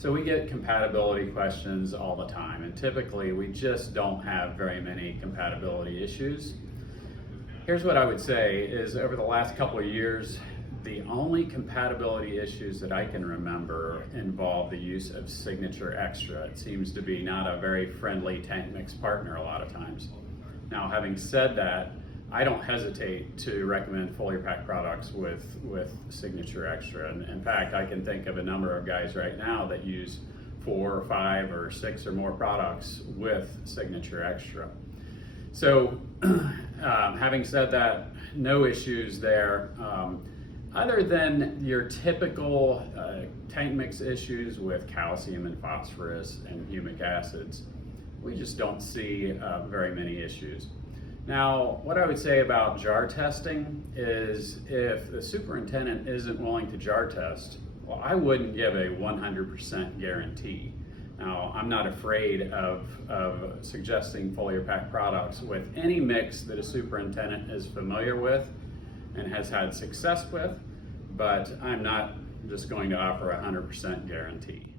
So we get compatibility questions all the time, and typically we just don't have very many compatibility issues. Here's what I would say is over the last couple of years, the only compatibility issues that I can remember involve the use of Signature Extra. It seems to be not a very friendly tank mix partner a lot of times. Now, having said that, I don't hesitate to recommend Foliar-Pak products with Signature Extra. And in fact, I can think of a number of guys right now that use 4 or 5 or 6 or more products with Signature Extra. So having said that, no issues there. Other than your typical tank mix issues with calcium and phosphorus and humic acids, we just don't see very many issues. Now, what I would say about jar testing is if the superintendent isn't willing to jar test, well, I wouldn't give a 100% guarantee. Now, I'm not afraid of suggesting Foliar-Pak products with any mix that a superintendent is familiar with and has had success with, but I'm not just going to offer a 100% guarantee.